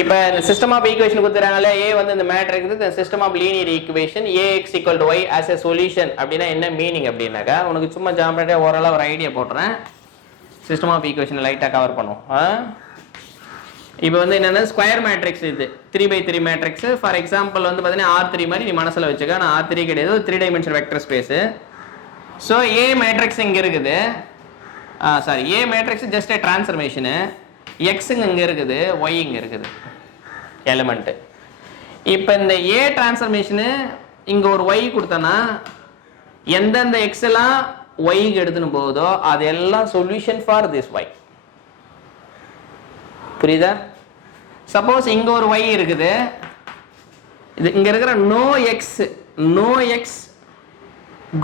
இப்போ இந்த system of equation கொடுத்துறாங்கல்ல, ஏ வந்து இந்த மேட்ரிக்ஸ் இந்த system of linear equation AX equal to Y as a solution அப்படின்னா என்ன மீனிங் அப்படின்னாக்கா, உனக்கு சும்மா ஜாமெட்ரியாக ஓரளவு ஒரு ஐடியா போட்டுறேன். சிஸ்டம் ஆஃப் ஈக்குவேஷன் லைட்டாக கவர் பண்ணுவோம். இப்போ வந்து என்னென்னா ஸ்கொயர் மேட்ரிக்ஸ் இது 3x3 மேட்ரிக்ஸ். ஃபார் எக்ஸாம்பிள் வந்து பார்த்தீங்கன்னா R3 மாதிரி நீ மனசில் வச்சுக்க. நான் R3 கிடையாது, ஒரு 3 dimension vector space. So A matrix இங்கே இருக்குது. Sorry, A matrix just A transformation. எக்ஸுங்க இங்கே இருக்குது, ஒய் இங்கே இருக்குது எலிமெண்ட்டு. இப்போ இந்த ஏ டிரான்ஸ்ஃபர்மேஷனு இங்கே ஒரு ஒய் கொடுத்தோன்னா எந்தெந்த எக்ஸ் எல்லாம் ஒய்க்கு எடுத்துன்னு போகுதோ அது எல்லாம் சொல்யூஷன் ஃபார் திஸ் ஒய். புரியுதா? சப்போஸ் இங்கே ஒரு ஒய் இருக்குது, இது இங்கே இருக்கிற no X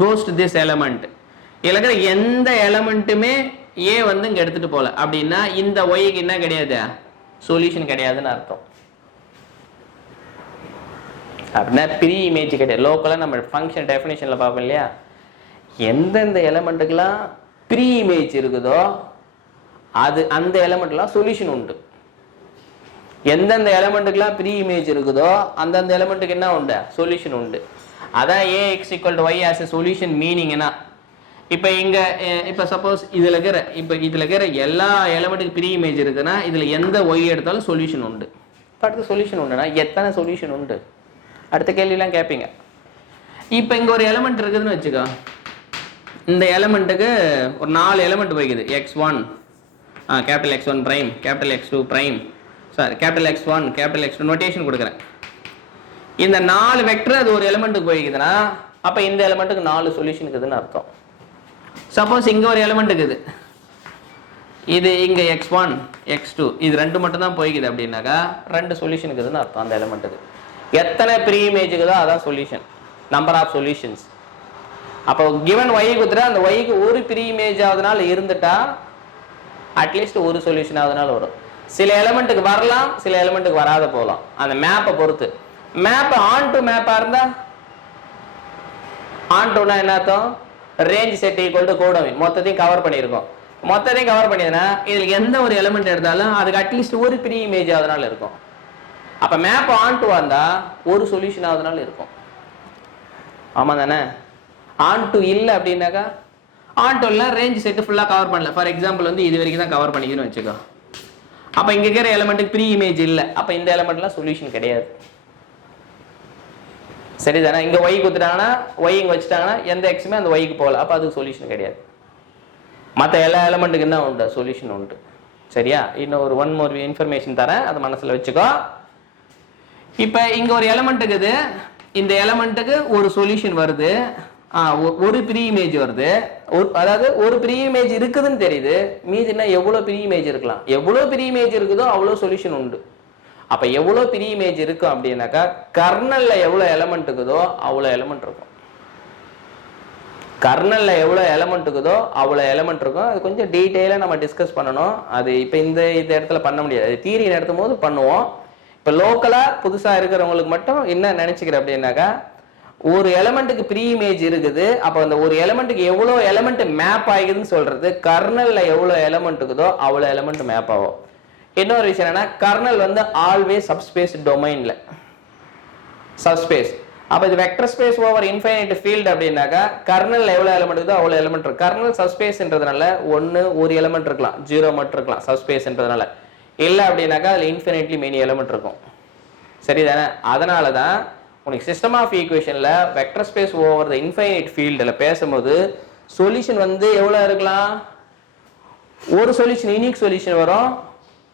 goes to this element. இதில் இருக்கிற எந்த எலமெண்ட்டுமே ஏ வந்து இங்கே எடுத்துகிட்டு போகல அப்படின்னா இந்த ஒய்க்கு என்ன கிடையாது, சொல்யூஷன் கிடையாதுன்னு அர்த்தம். அப்படின்னா ப்ரீ இமேஜ் கிடையாது. லோக்கலாக நம்ம ஃபங்க்ஷன் டெஃபினேஷனில் பார்ப்போம் இல்லையா, எந்தெந்த எலமெண்ட்டுக்கெல்லாம் ப்ரீ இமேஜ் இருக்குதோ அது அந்த எலமெண்ட்லாம் சொல்யூஷன் உண்டு. எந்தெந்த எலமெண்ட்டுக்கெல்லாம் ப்ரீ இமேஜ் இருக்குதோ அந்தந்த எலமெண்ட்டுக்கு என்ன உண்டு, சொல்யூஷன் உண்டு. அதான் A x equal to Y as a solution மீனிங்னா. இப்போ இங்கே இப்போ சப்போஸ் இதில் இருக்கிற எல்லா எலமெண்ட்டுக்கு ப்ரீ இமேஜ் இருக்குன்னா இதில் எந்த ஒய் எடுத்தாலும் சொல்யூஷன் உண்டு. அடுத்த சொல்யூஷன் உண்டுனா எத்தனை சொல்யூஷன் உண்டு, அடுத்த கேள்வியெல்லாம் கேட்பீங்க. இப்போ இங்கே ஒரு எலமெண்ட் இருக்குதுன்னு வச்சுக்கோ. இந்த எலமெண்ட்டுக்கு ஒரு 4 எலமெண்ட் போய்க்குது. x1 capital x1 prime, capital x2 prime, sorry capital x1 capital x2 notation கொடுக்குறேன். இந்த 4 வெக்டர் அது ஒரு எலமெண்ட்டுக்கு போய்க்குதுன்னா அப்போ இந்த எலமெண்ட்டுக்கு 4 சொல்யூஷன் இருக்குதுன்னு அர்த்தம். சப்போஸ் இங்கே ஒரு எலமெண்ட் இருக்குது, இது இங்கே x1 x2 இது 2 மட்டும் தான் போய்க்குது அப்படின்னாக்கா 2 சொல்யூஷன் இருக்குதுன்னு அர்த்தம். அந்த எலமெண்ட்டுக்கு எத்தனை ப்ரீ இமேஜ் இருக்குதோ அதான் சொல்யூஷன், நம்பர் ஆஃப் சொல்யூஷன்ஸ். அப்போ கிவன் ஒய் கொடுத்துட்டா அந்த ஒய்க்கு ஒரு ப்ரீ இமேஜ் ஆகுதுனால இருந்துட்டா அட்லீஸ்ட் ஒரு சொல்யூஷன் ஆகுதுனால வரும். சில எலமெண்ட்டுக்கு வரலாம், சில எலமெண்ட்டுக்கு வராத போகலாம், அந்த மேப்பை பொறுத்து. மேப் ஆன் டு மேப்பாக இருந்தால், ஆன் டுனா என்ன அர்த்தம், ரேஞ்ச் செட் ஈக்குவல் டு கோடோமின் மொத்தத்தையும் கவர் பண்ணியிருக்கோம். மொத்தத்தையும் கவர் பண்ணியதுன்னா இதில் எந்த ஒரு எலமெண்ட் எடுத்தாலும் அதுக்கு அட்லீஸ்ட் ஒரு ப்ரீ இமேஜ் ஆகுதுனால இருக்கும். அப்போ மேப் ஆன் டு வந்தால் ஒரு சொல்யூஷன் ஆகுதுனால இருக்கும். ஆமாம் தானே? ஆன் டு இல்லை அப்படின்னாக்கா, ஆன் டு இல்லை ரேஞ்ச் செட்டு ஃபுல்லாக கவர் பண்ணல. ஃபார் எக்ஸாம்பிள் வந்து இது வரைக்கும் தான் கவர் பண்ணிக்கணும்னு வச்சுக்கோ. அப்போ இங்கே இருக்கிற எலமெண்ட்டுக்கு ப்ரீ இமேஜ் இல்லை, அப்போ இந்த எலமெண்ட்லாம் சொல்யூஷன் கிடையாது. சரிதானே? இங்கே ஒய் கொடுத்துட்டாங்கன்னா ஒய் இங்கே வச்சுட்டாங்கன்னா எந்த எக்ஸுமே அந்த ஒய்க்கு போகல, அப்போ அதுக்கு சொல்யூஷன் கிடையாது. மற்ற எல்லா எலமெண்ட்டுக்கு என்ன உண்டு, சொல்யூஷன் உண்டு. சரியா? இன்னும் ஒரு ஒன் மோர் இன்ஃபர்மேஷன் தரேன், அதை மனசில் வச்சுக்கோ. இப்போ இங்கே ஒரு எலமெண்ட் இருக்குது, இந்த எலமெண்ட்டுக்கு ஒரு சொல்யூஷன் வருது, ஒரு ப்ரீ இமேஜ் வருது. அதாவது ஒரு ப்ரீ இமேஜ் இருக்குதுன்னு தெரியுது, மீதினா எவ்வளோ ப்ரீ இமேஜ் இருக்கலாம். எவ்வளோ ப்ரீ இமேஜ் இருக்குதோ அவ்வளோ சொல்யூஷன் உண்டு. அப்போ எவ்வளோ ப்ரீ இமேஜ் இருக்கும் அப்படின்னாக்கா கர்னல்ல எவ்வளோ எலமெண்ட் இருக்குதோ அவ்வளோ எலமெண்ட் இருக்கும். கர்னல்ல எவ்வளோ எலமெண்ட் இருக்குதோ அவ்வளோ எலமெண்ட் இருக்கும். அது கொஞ்சம் டீட்டெயிலாக நம்ம டிஸ்கஸ் பண்ணணும். அது இப்போ இந்த இடத்துல பண்ண முடியாது, அது தியரி நடத்தும் போது பண்ணுவோம். இப்போ லோக்கலாக புதுசாக இருக்கிறவங்களுக்கு மட்டும் என்ன நினச்சிக்கிறேன் அப்படின்னாக்கா, ஒரு எலமெண்ட்டுக்கு ப்ரீ இமேஜ் இருக்குது, அப்போ அந்த ஒரு எலமெண்ட்டுக்கு எவ்வளோ எலமெண்ட் மேப் ஆகிக்குதுன்னு சொல்றது கர்னல்ல எவ்வளோ எலமெண்ட் இருக்குதோ அவ்வளோ எலமெண்ட் மேப் ஆகும். இன்னொரு விஷயம் என்னன்னா, கர்னல் வந்து ஆல்வேஸ் சப்ஸ்பேஸ் டொமைன்ல சப்ஸ்பேஸ். அப்போ இது vector space over infinite field அப்படின்னாக்கா கர்னல் எவ்வளோ எலமெண்ட் இருக்குதோ அவ்வளோ எலமெண்ட் இருக்கு. கர்னல் சப்ஸ்பேஸ்ன்றதுனால ஒரு எலமெண்ட் இருக்கலாம், 0 மட்டும் இருக்கலாம் சப்ஸ்பேஸ்ன்றதுனால. இல்லை அப்படின்னாக்கா அதில் இன்ஃபினைட்லி மெனி எலமெண்ட் இருக்கும். சரிதானே? அதனால தான் உனக்கு சிஸ்டம் ஆஃப் ஈக்குவேஷனில் vector space over the infinite ஃபீல்டில் பேசும்போது சொல்யூஷன் வந்து எவ்வளோ இருக்கலாம், ஒரு சொல்யூஷன் யூனிக் சொல்யூஷன் வரும்,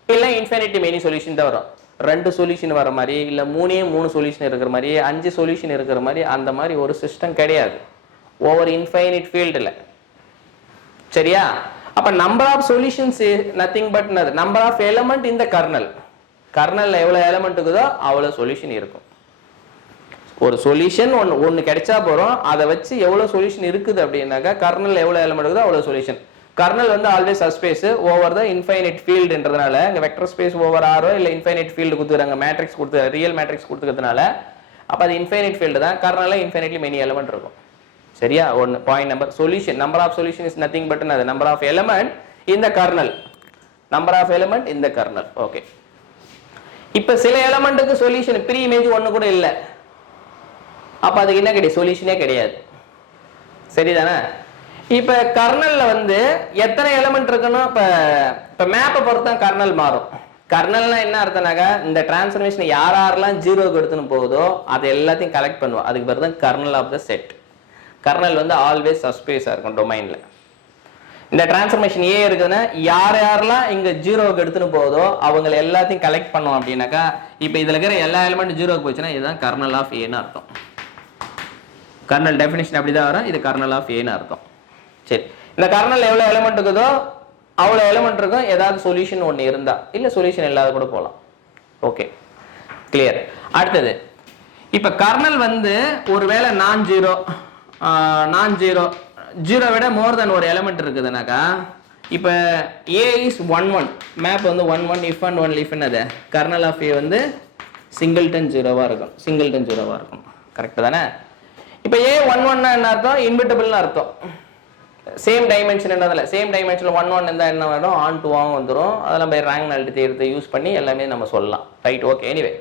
இல்லை இன்ஃபினிட்டி மெனி சொல்யூஷன் தான் வரும். 2 சொல்யூஷன் வர மாதிரி, இல்லை 3 சொல்யூஷன் இருக்கிற மாதிரி, 5 சொல்யூஷன் இருக்கிற மாதிரி அந்த மாதிரி ஒரு சிஸ்டம் கிடையாது ஓவர் இன்ஃபைனைட் ஃபீல்டில். சரியா? அப்போ number of solutions nothing but number of element இந்த கர்னல். கர்னல்ல எவ்வளோ எலமெண்ட் இருக்குதோ அவ்வளோ சொல்யூஷன் இருக்கும். ஒரு சொல்யூஷன் ஒன்று கிடைச்சா போகிறோம், அதை வச்சு எவ்வளோ சொல்யூஷன் இருக்குது அப்படின்னாக்கா கர்னல் எவ்வளோ எலமெண்ட் இருக்குதோ அவ்வளோ சொல்யூஷன். கர்னல் வந்து always subspace over the infinite ஃபீல்டுன்றதுனால இங்கே வெக்டர் ஸ்பேஸ் ஓவர் ஆரோ இல்லை இன்ஃபைனைட் ஃபீல்டு கொடுத்துறாங்க, மேட்ரிக்ஸ் கொடுத்து ரியல் மேட்ரிக்ஸ் கொடுத்துக்கிறதுனால அப்போ அது இன்ஃபைனைட் ஃபீல்டு தான். கர்னல்ல இன்ஃபைனைட்லி மெனி எலமெண்ட் இருக்கும். சரியா? ஒன்று point number solution number of solution is nothing but number of element இந்த கர்னல், நம்பர் ஆஃப் எலமெண்ட் இந்த கர்னல். ஓகே, இப்ப சில எலிமெண்ட்டுக்கு சொல்யூஷன் ப்ரீ இமேஜ் ஒன்னு கூட இல்ல, அப்ப அதுக்கு என்ன கிடையாது, சொல்யூஷனே கிடையாது. சரிதானே? இப்ப கர்னல்ல வந்து எத்தனை எலிமெண்ட் இருக்குன்னா இப்ப மேப்பை பொறுத்து தான் கர்னல் மாறும். கர்னல்னா என்ன அர்த்தம்னாக்கா இந்த டிரான்ஸ்ஃபர்மேஷன் யாரெல்லாம் ஜீரோக்கு எடுத்துன்னு போகுதோ அது எல்லாத்தையும் கலெக்ட் பண்ணுவோம். அதுக்கு பேர் தான் kernel of the set. Kernel வந்து ஆல்வேஸ் சப்ஸ்பேஸா இருக்கும் டொமைன்ல. இந்த டிரான்ஸ்ஃபர்மேஷன் ஏ இருக்குதுன்னா யாரெல்லாம் இங்க ஜீரோக்கு எடுத்துன்னு போகுதோ அவங்களை எல்லாத்தையும் கலெக்ட் பண்ணுவோம். அப்படின்னாக்கா இப்ப இதுல இருக்கிற எல்லா எலிமெண்ட் ஜீரோக்கு போச்சுன்னா இதுதான் கர்னல் ஆஃப் ஏன்னு அர்த்தம். கர்னல் டெஃபினிஷன் அப்படிதான் வரும். இது கர்னல் ஆஃப் ஏன்னு அர்த்தம். சரி, இந்த கர்னல் எவ்வளவு எலிமெண்ட் இருக்குதோ அவ்வளவு எலிமெண்ட் இருக்கும். ஏதாவது சொல்யூஷன் ஒன்னு இருந்தா, இல்ல சொல்யூஷன் இல்லாத கூட போகலாம். Okay, clear. அடுத்தது, இப்ப கர்னல் வந்து ஒருவேளை நான் ஜீரோ ஜீரோ விட மோர் தென் ஒரு எலிமெண்ட் இருக்குதுனாக்கா இப்ப a is 1 1 மேப் வந்து 1 1 if and only if என்னது கர்னல் ஆஃப் a வந்து சிங்கிள்டன் ஜீரோவா இருக்கும். சிங்கிள்டன் ஜீரோவா இருக்கும். கரெக்ட் தானே? இப்ப a 1 1 என்ன அர்த்தம்? இன்வெர்ட்டிபிள்னு அர்த்தம். சேம் டைமென்ஷன் என்னதுல சேம் டைமென்ஷன்ல 1 1 இருந்தா என்ன வரும்? ஆன் டு ஆகும் வந்துரும். அதெல்லாம் பை ரேங்க் நல்டி தியரத்தை யூஸ் பண்ணி எல்லாமே நம்ம சொல்லலாம். Right, okay. எனிவே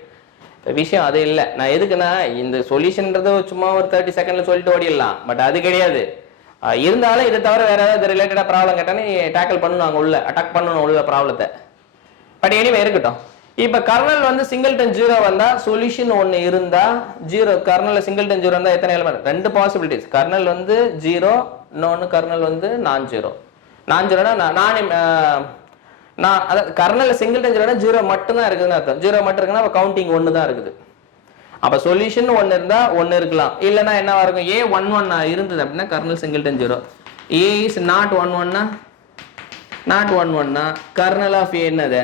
விஷயம் அது இல்லை. நான் எதுக்குன்னா இந்த சொல்யூஷன்ன்றதை சும்மா ஒரு 30 செகண்ட்ல சொல்லிட்டு ஓடிடலாம். பட் அது கிடையாது. இருந்தாலும் இதை தவிர வேற ஏதாவது ரிலேட்டடா ப்ராப்ளம் கேட்டானே டேக்கிள் பண்ணணும், அங்க உள்ள அட்டாக் பண்ணணும் உள்ள ப்ராப்ளத்தை. பட் எனிவே இருக்கட்டும். இப்ப கர்னல் வந்து சிங்கிள்டன் ஜீரோ வந்தா சொல்யூஷன் ஒன்னு இருந்தா ஜீரோ. கர்னல் சிங்கிள்டன் ஜீரோ இருந்தா எத்தனை எலிமெண்ட்? ரெண்டு பாசிபிலிட்டிஸ். கர்னல் வந்து ஜீரோ, இன்னொன்னு கர்னல் வந்து நான் ஜீரோ. நான் ஜீரோனா அதாவது கர்னல் சிங்கிள்டன் ஜீரோனா ஜீரோ மட்டும் தான் இருக்குதுன்னு அர்த்தம். ஜீரோ மட்டும் இருக்குன்னா அப்ப கவுண்டிங் ஒன்னு தான் இருக்குது. அப்ப சொல்யூஷன் ஒன்னு இருந்தா ஒன்னு இருக்கலாம். இல்லைன்னா என்னவா இருக்கும்? a 1 1 இருந்தது அப்படின்னா kernel singleton zero. a is not 1 1 not 1 1 kernel of a என்னது?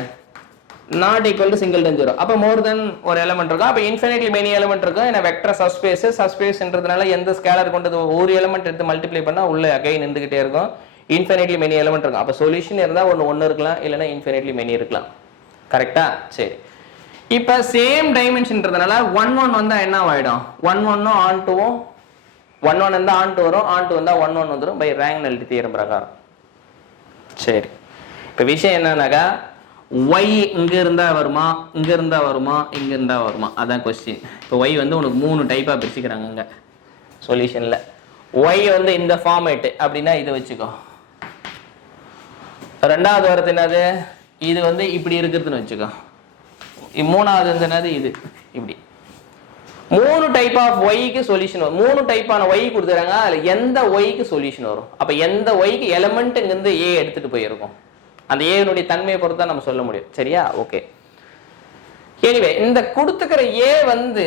not equal to singleton zero. அப்ப மோர் தென் ஒரு எலிமெண்ட் இருக்கும். அப்ப இன்ஃபினிட்லி மெனி எலிமெண்ட் இருக்கும். ஏன்னா வெக்டர் சப்ஸ்பேஸ். சப்ஸ்பேஸ்ன்றதுனால எந்த ஸ்கேலர் கொண்டது ஒரு எலிமெண்ட் எடுத்து மல்டிப்ளை பண்ணா உள்ள அகைன் இருந்துகிட்டே இருக்கும். இன்ஃபினிட்லி மெனி எலிமெண்ட் இருக்கும். அப்ப சொல்யூஷன் இருந்தா ஒன்னு இருக்கலாம், இல்லைன்னா இன்ஃபினிட்லி மெனி இருக்கலாம். கரெக்டா? சரி. இப்ப சேம் டைமென்ஷன்றதுனால 1 1 வந்தா என்ன ஆயிடும்? 1 1 ஆன் டுவும் 1 1 இருந்தா ஆன் டு வரும், ஆன் டு வந்தா 1 1 வந்துரும் பை ரேங்க் நல்டி தியரம் பிரகாரம். சரி, இப்ப விஷயம் என்னன்னாக்கா y இங்க இருந்தா வருமா, இங்க இருந்தா வருமா, இங்க இருந்தா வருமா? அதான் கொஸ்டின். இப்போ y வந்து உனக்கு 3 டைப்பா பிரிச்சுக்கிறாங்க இங்க சொல்யூஷன்ல. y வந்து இந்த ஃபார்மேட் அப்படின்னா இதை வச்சுக்கோ. ரெண்டாவது வரது என்னது? இது வந்து இப்படி இருக்குதுன்னு வச்சுக்கோ. மூணாவது வந்து என்னது? இது இப்படி. 3 டைப் ஆஃப் ஒய்க்கு சொல்யூஷன் வரும். 3 டைப்பான ஒய் கொடுத்துறாங்க. அதுல எந்த ஒய்க்கு சொல்யூஷன் வரும்? அப்ப எந்த ஒய்க்கு எலிமெண்ட் இங்க இருந்து ஏ எடுத்துட்டு போயிருக்கும், அந்த ஏனுடைய தன்மையை பொறுத்து தான் நம்ம சொல்ல முடியும். சரியா? ஓகே. எனிவே இந்த கொடுத்துக்கிற ஏ வந்து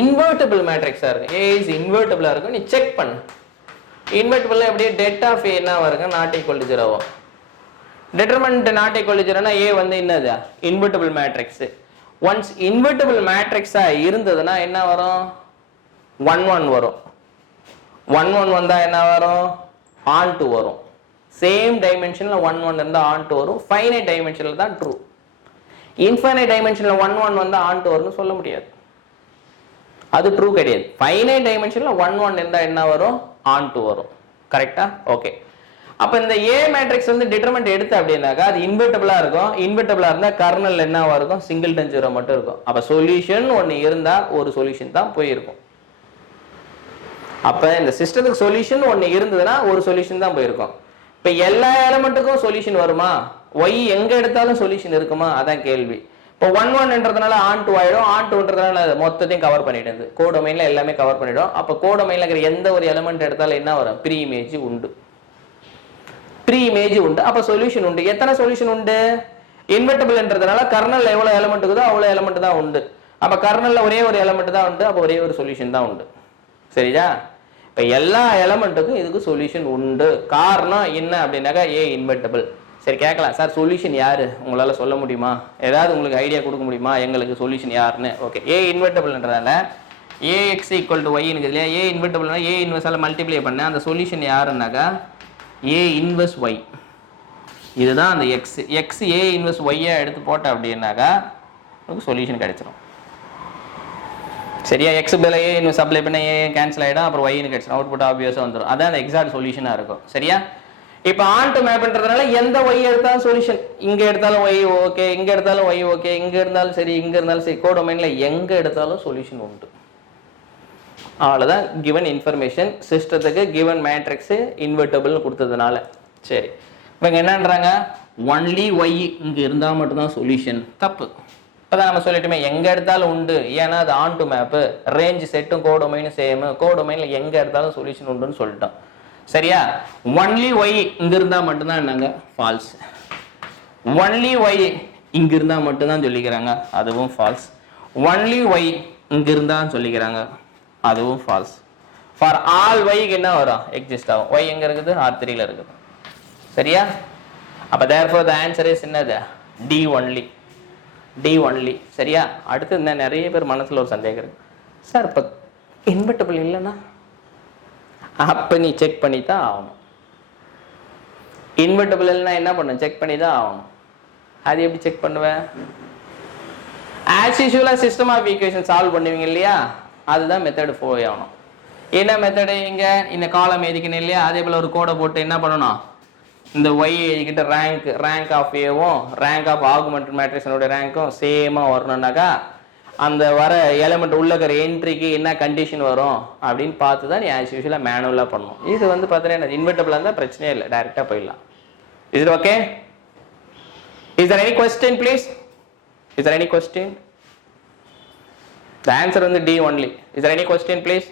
இன்வெர்ட்டிபிள் மேட்ரிக்ஸா இருக்கு. ஏ இஸ் இன்வெர்ட்டிபிளா இருக்கும். நீ செக் பண்ணு. இன்வெர்ட்டிபிள் அப்படியே டெட் ஆஃப் ஏ என்ன வரும்? Not equal to 0. Determinant not equal to 0னா ஏ வந்து என்னது? Invertible matrix. ஒன்ஸ் இன்வெர்ட்டிபிள் மேட்ரிக்ஸா இருந்ததுன்னா என்ன வரும்? 1 1 வரும். 1 1 வந்தா என்ன வரும்? ஆன் டு வரும். சேம் டைமென்ஷன்ல 1 1 இருந்தா ஆன் டு வரும். ஃபைனைட் டைமென்ஷன்ல தான் ட்ரூ. இன்ஃபைனைட் டைமென்ஷன்ல 1 1 வந்தா ஆன் டு வரும்னு சொல்ல முடியாது. அது ட்ரூ கிடையாது. ஃபைனைட் டைமென்ஷன்ல 1 1 இருந்தா என்ன வரும்? ஆன் டு வரும். கரெக்டா? ஓகே. அப்ப இந்த A மேட்ரிக்ஸ் வந்து டிட்டர்மினன்ட் எடுத்து அப்படின்னாக்கா அது இன்வெர்ட்டிபிளா இருக்கும். இன்வெர்ட்டிபிளா இருந்தா கர்னல் என்னவா இருக்கும்? சிங்கிள்டன் ஜீரோ மட்டும் இருக்கும். அப்ப சொல்யூஷன் ஒன்னு இருந்தா ஒரு சொல்யூஷன் தான் போயிருக்கும். அப்ப இந்த சிஸ்டத்துக்கு சொல்யூஷன் ஒன்னு இருந்ததுன்னா ஒரு சொல்யூஷன் தான் போயிருக்கும். இப்ப எல்லா எலிமெண்ட்டுக்கும் சொல்யூஷன் வருமா? y எங்க எடுத்தாலும் சொல்யூஷன் இருக்குமா? அதான் கேள்வி. இப்போ 1 1ன்றதுனால ஆன் டு ஆயிடும். ஆன் டுன்றதுனால மொத்தத்தையும் கவர் பண்ணிடுது. கோடொமைன்ல எல்லாமே கவர் பண்ணிடும். அப்ப கோடொமைன்ல இருக்கிற எந்த ஒரு எலிமெண்ட் எடுத்தாலும் என்ன வரும்? ப்ரீ இமேஜ் உண்டு. ப்ரீ இமேஜ் உண்டு. அப்ப சொல்யூஷன் உண்டு. எத்தனை சொல்யூஷன் உண்டு? இன்வெர்ட்டிபிள்ன்றதுனால கர்னல்ல எவ்வளவு எலிமெண்ட் இருக்குதோ அவ்வளவு எலிமெண்ட் தான் உண்டு. அப்ப கர்னல்ல ஒரே ஒரு எலிமெண்ட் தான் உண்டு. அப்ப ஒரே ஒரு சொல்யூஷன் தான் உண்டு. சரியா? இப்ப எல்லா எலிமெண்ட்டுக்கும் இதுக்கு சொல்யூஷன் உண்டு. காரணம் என்ன அப்படின்னாக்கா ஏ இன்வெர்ட்டிபிள். சரி, கேட்கலாம் சார் சொல்யூஷன் யாரு உங்களால சொல்ல முடியுமா? ஏதாவது உங்களுக்கு ஐடியா கொடுக்க முடியுமா எங்களுக்கு சொல்யூஷன் யாருன்னு? ஓகே, ஏ இன்வெர்ட்டிபிள்ன்றதால ax ஈக்குவல் டு ஒய் இருக்குது இல்லையா? ஏ இன்வெர்ட்டிபிள்னா ஏ இன்வெர்ஸால மல்டிப்ளை பண்ண அந்த சொல்யூஷன் யாருன்னாக்கா ஏ இன்வெர்ஸ் ஒய். இதுதான் அந்த எக்ஸ். எக்ஸ் ஏ இன்வெர்ஸ் ஒய்யா எடுத்து போட்ட அப்படின்னாக்கா உங்களுக்கு சொல்யூஷன் கிடைச்சிடும். சரியா? எக்ஸ் பதில ஏ இன்வெர்ஸ் அப்ளை பண்ண ஏ கேன்சல் ஆகிடும். அப்புறம் ஒய்னு கிடைச்சிடும். அவுட்புட் ஆப்வியஸாக வந்துடும். அதான் அந்த எக்ஸாக்ட் சொல்யூஷனாக இருக்கும். சரியா? இப்போ ஆன் டு மேப்ன்றதுனால எந்த y எடுத்தாலும் சொல்யூஷன், இங்க எடுத்தாலும் y ஓகே, இங்க எடுத்தாலும் y ஓகே, இங்க இருந்தாலும் சரி, இங்க இருந்தாலும் சரி, கோடொமைன்ல எங்க எடுத்தாலும் சொல்யூஷன் உண்டு. அவ்வளவுதான் given இன்ஃபர்மேஷன். சிஸ்டத்துக்கு given மேட்ரிக்ஸ் இன்வெர்ட்டிபிள் கொடுத்ததுனால. சரி, இப்போ என்னன்றாங்க, ஒன்லி y இங்க இருந்தா மட்டும் தான் சொல்யூஷன். தப்பு. இப்பதான் நம்ம சொல்லிட்டுமே எங்க எடுத்தாலும் உண்டு, ஏன்னா அது ஆன் டு மேப், ரேஞ்ச் செட்டும் கோடொமைனும் சேம், கோடொமைன்ல எங்க எடுத்தாலும் சொல்யூஷன் உண்டுன்னு சொல்லிட்டோம். சரியா? ஒன்லி y இங்க இருந்தா மட்டும் தான் என்னங்க, ஃபால்ஸ். ஒன்லி y இங்க இருந்தா மட்டும் தான் சொல்லிக்கிறாங்க, அதுவும் ஃபால்ஸ். ஒன்லி y இங்க இருந்தா சொல்லிக்கிறாங்க, அதுவும் ஃபால்ஸ். ஃபார் ஆல் y என்ன வரும், எக்ஸிஸ்ட் ஆகும். y எங்க இருக்குது, R3 ல இருக்குது. சரியா? அப்ப therefore the answer is என்னது, D only. D only. சரியா? அடுத்து என்ன, நிறைய பேர் மனசுல ஒரு சந்தேகம் இருக்கு, சார் இப்ப இன்வெர்ட்டிபிள் இல்லைன்னா அப்ப நீ செக் பண்ணி தான் ஆகணும். இன்வெர்ட்டிபிள் இல்லைன்னா என்ன பண்ணணும், செக் பண்ணி தான் ஆகணும். அது எப்படி செக் பண்ணுவேன், ஆஸ் யூசுவலா சிஸ்டம் ஆஃப் ஈக்குவேஷன் சால்வ் பண்ணுவீங்க இல்லையா, அதுதான் மெத்தட் போய் ஆகணும். என்ன மெத்தடு, இங்க இந்த காலம் எழுதிக்கணும் இல்லையா, அதே போல ஒரு கோடை போட்டு என்ன பண்ணணும், இந்த y எழுதிக்கிட்ட ரேங்க் ஆஃப் ஏவும் ரேங்க் ஆஃப் ஆகுமெண்ட் மேட்ரிக்ஸோட ரேங்க்கும் சேமா வரணும்னாக்கா அந்த வர எலிமெண்ட் உள்ள இருக்கிற என்ட்ரிக்கு என்ன கண்டிஷன் வரும் அப்படின்னு பார்த்து தான் நீ ஆஸ் யூசுவலா மேனுவலா பண்ணணும். இது வந்து பார்த்தீங்கன்னா இன்வெர்ட்டிபிளா இருந்தா பிரச்சனையே இல்லை, டைரக்டா போயிடலாம். Is it okay? Is there any question please? Is there any question? The answer வந்து D only. Is there any question please?